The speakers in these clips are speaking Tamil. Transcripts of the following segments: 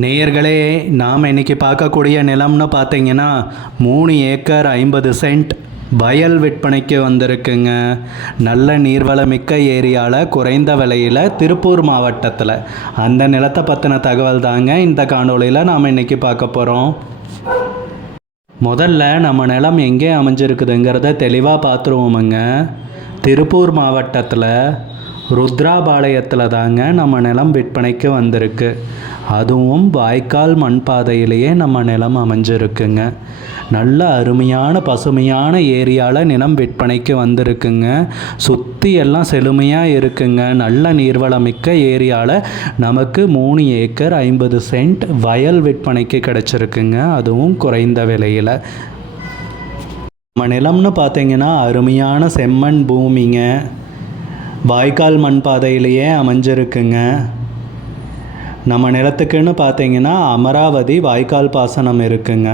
நேயர்களே நாம் இன்னைக்கு பார்க்கக்கூடிய நிலம்னு பார்த்தீங்கன்னா மூணு ஏக்கர் ஐம்பது சென்ட் வயல் விற்பனைக்கு வந்திருக்குங்க. நல்ல நீர்வளமிக்க ஏரியாவில் குறைந்த விலையில் திருப்பூர் மாவட்டத்தில். அந்த நிலத்தை பற்றின தகவல் தாங்க இந்த காணொளியில் நாம் இன்னைக்கு பார்க்க போகிறோம் முதல்ல நம்ம நிலம் எங்கே அமைஞ்சிருக்குதுங்கிறத தெளிவாக பார்த்துருவோமுங்க. திருப்பூர் மாவட்டத்தில் ருத்ராபாளையத்தில் தாங்க நம்ம நிலம் விற்பனைக்கு வந்திருக்கு. அதுவும் வாய்க்கால் மண் பாதையிலேயே நம்ம நிலம் அமைஞ்சிருக்குங்க. நல்ல அருமையான பசுமையான ஏரியாவில் நிலம் விற்பனைக்கு வந்திருக்குங்க. சுற்றி எல்லாம் செழுமையாக இருக்குங்க. நல்ல நீர்வளமிக்க ஏரியாவில் நமக்கு மூணு ஏக்கர் ஐம்பது சென்ட் வயல் விற்பனைக்கு கிடச்சிருக்குங்க. அதுவும் குறைந்த விலையில். நம்ம நிலம்னு பார்த்தீங்கன்னா அருமையான செம்மண் பூமிங்க. வாய்க்கால் மண் பாதையிலேயே அமைஞ்சிருக்குங்க. நம்ம நிலத்துக்குன்னு பார்த்தீங்கன்னா அமராவதி வாய்க்கால் பாசனம் இருக்குங்க.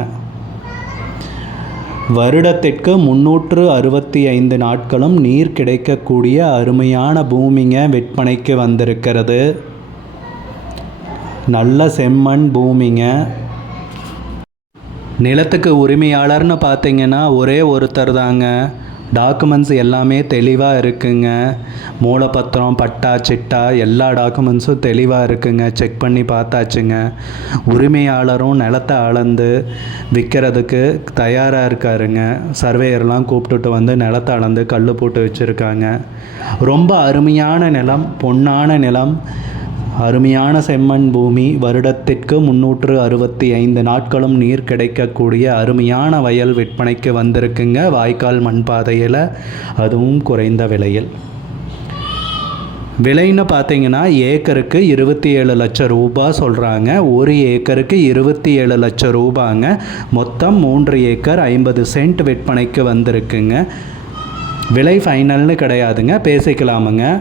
வருடத்திற்கு முன்னூற்று அறுபத்தி ஐந்து நாட்களும் நீர் கிடைக்கக்கூடிய அருமையான பூமிங்க விற்பனைக்கு வந்திருக்கிறது. நல்ல செம்மண் பூமிங்க. நிலத்துக்கு உரிமையாளர்னு பார்த்தீங்கன்னா ஒரே ஒருத்தர் தாங்க. டாக்குமெண்ட்ஸ் எல்லாமே தெளிவாக இருக்குங்க. மூலப்பத்திரம் பட்டா சிட்டா எல்லா டாக்குமெண்ட்ஸும் தெளிவாக இருக்குங்க. செக் பண்ணி பார்த்தாச்சுங்க. உரிமையாளரும் நிலத்தை அளந்து விற்கிறதுக்கு தயாராக இருக்காருங்க. சர்வேயர்லாம் கூப்பிட்டுட்டு வந்து நிலத்தை அளந்து கல் போட்டு வச்சுருக்காங்க. ரொம்ப அருமையான நிலம் பொன்னான நிலம். அருமையான செம்மண் பூமி வருடத்திற்கு முன்னூற்று அறுபத்தி ஐந்து நாட்களும் நீர் கிடைக்கக்கூடிய அருமையான வயல் விற்பனைக்கு வந்திருக்குங்க. வாய்க்கால் மண் பாதையில் அதுவும் குறைந்த விலையில். விலைன்னு பார்த்தீங்கன்னா ஏக்கருக்கு இருபத்தி ஏழு லட்சம் ரூபாய் சொல்கிறாங்க ஒரு ஏக்கருக்கு இருபத்தி ஏழு லட்சம் ரூபாங்க. மொத்தம் மூன்று ஏக்கர் ஐம்பது சென்ட் விற்பனைக்கு வந்திருக்குங்க. விலை ஃபைனல்னு கிடையாதுங்க. பேசிக்கலாமுங்க.